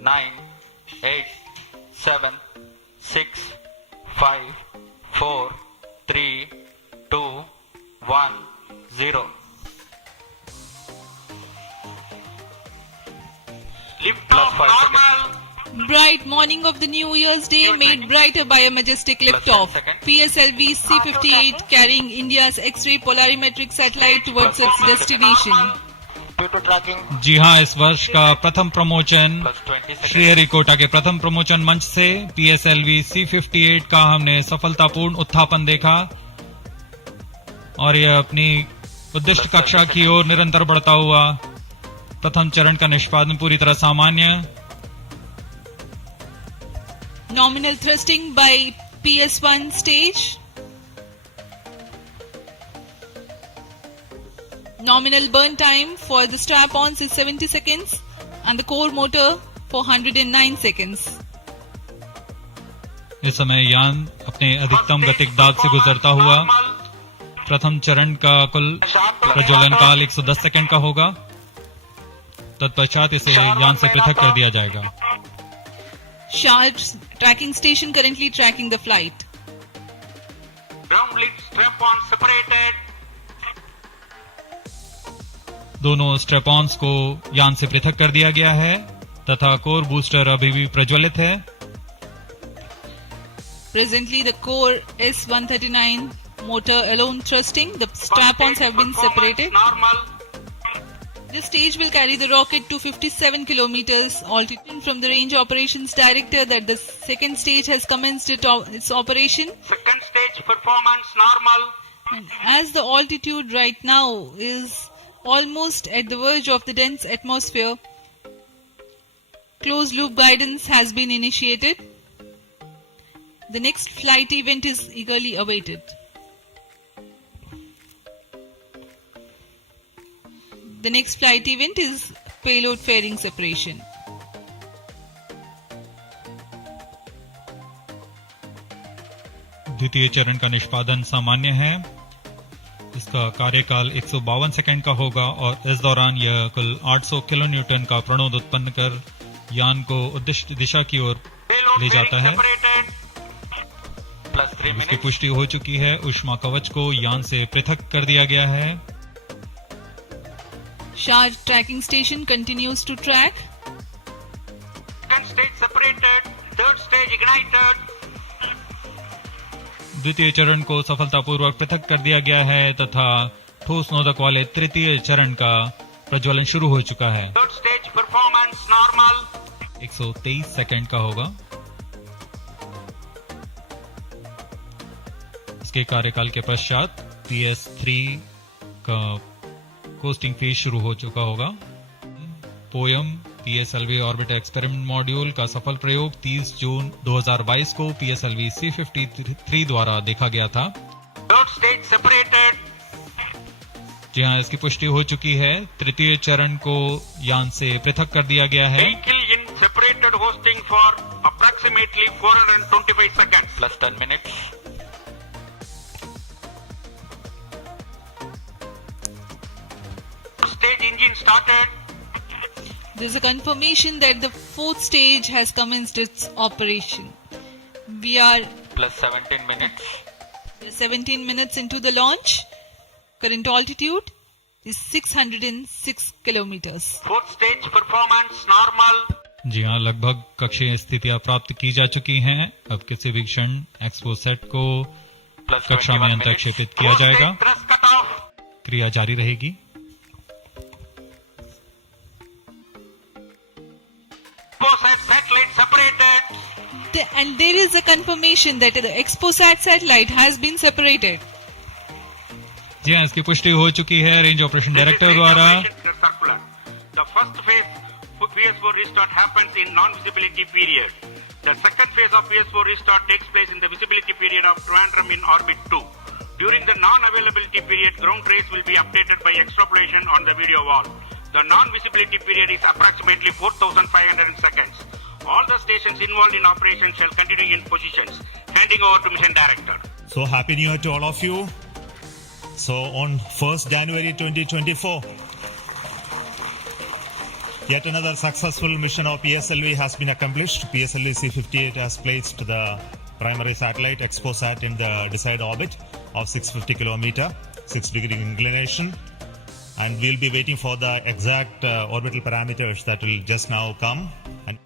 9, 8, 7, 6, 5, 4, 3, 2, 1, 0. Lift off normal. Bright morning of the New Year's Day made brighter by a majestic liftoff. PSLV C-58 carrying India's X-ray polarimetric satellite towards its destination. जी हाँ, इस वर्ष का प्रथम प्रमोचन श्रीहरिकोटा के प्रथम प्रमोचन मंच से PSLV C-58 का हमने सफलतापूर्ण उत्थापन देखा और यह अपनी उद्दिष्ट कक्षा की ओर निरंतर बढ़ता हुआ प्रथम चरण का निष्पादन पूरी तरह सामान्य. Nominal thrusting by PS1 stage. Nominal burn time for the strap-ons is 70 seconds and the core motor for 109 seconds. इस समय यान अपने अधिकतम गतिक दाब से गुजरता हुआ प्रथम चरण का कुल प्रज्वलन काल 110 सेकंड का होगा. तत्पश्चात इसे यान से पृथक कर दिया जाएगा. Sharp tracking station currently tracking the flight. Ground lift strap-on separated. दोनों स्ट्रेपॉन्स को यान से पृथक कर दिया गया है तथा कोर बूस्टर अभी भी प्रज्वलित है. Presently the core S139 motor alone thrusting. The strap-ons have been separated. Normal. This stage will carry the rocket to 57 kilometers altitude. From the Range Operations Director that the second stage has commenced its operation. Second stage performance normal. And as the altitude right now is almost at the verge of the dense atmosphere, closed loop guidance has been initiated. The next flight event is eagerly awaited. The next flight event is payload fairing separation. द्वितीय चरण का निष्पादन सामान्य है. इसका कार्यकाल 152 second का होगा और इस दौरान यह कुल 800 किलो न्यूटन का प्रणोद उत्पन्न कर यान को उद्दिष्ट दिशा की ओर ले जाता है. इसकी पुष्टि हो चुकी है. ऊष्मा कवच को यान से पृथक कर दिया गया है. Sharp tracking station continues to track. Second stage separated. Third stage ignited. द्वितीय चरण को सफलतापूर्वक पृथक कर दिया गया है तथा ठोस नोदक वाले तृतीय चरण का प्रज्वलन शुरू हो चुका है. Third stage performance normal. 123 second का होगा. इसके कार्यकाल के पश्चात PS3 का कोस्टिंग फेज शुरू हो चुका होगा. Poem PSLV orbiter experiment module का सफल प्रयोग 30 जून 2022 को PSLV C-53 द्वारा देखा गया था. Third stage separated. जी हाँ, इसकी पुष्टि हो चुकी है. तृतीय चरण को यान से पृथक कर दिया गया है. Vehicle in separated hosting for approximately 425 seconds. Plus 10 minutes. Stage engine started. There is a confirmation that the fourth stage has commenced its operation. We are Plus 17 minutes. 17 minutes into the launch. Current altitude is 606 kilometers. Fourth stage performance normal. जी हाँ, लगभग कक्षीय स्थितियां प्राप्त की जा चुकी हैं. अब किसी भी क्षण एक्सपोसेट को Plus कक्षा में 21 अंतरक्षेपित minutes. किया Fourth जाएगा. stage thrust cutoff. क्रिया जारी रहेगी. Exposat satellite separated. And there is a confirmation that the Exposat satellite has been separated. जी हाँ, इसकी पुष्टि हो चुकी है रेंज ऑपरेशन डायरेक्टर द्वारा. Circular. The first phase PS4 restart happens in non-visibility period. The second phase of PS4 restart takes place in the visibility period of Trivandrum in orbit 2. During the non-availability period, ground trace will be updated by extrapolation on the video wall. The non-visibility period is approximately 4,500 seconds. All the stations involved in operation shall continue in positions. Handing over to Mission Director. So happy New Year to all of you. So on 1st January 2024, Yet another successful mission of PSLV has been accomplished. PSLV C-58 has placed the primary satellite ExpoSat in the desired orbit of 650 kilometer, 6-degree inclination. And we'll be waiting for the exact orbital parameters that will just now come. And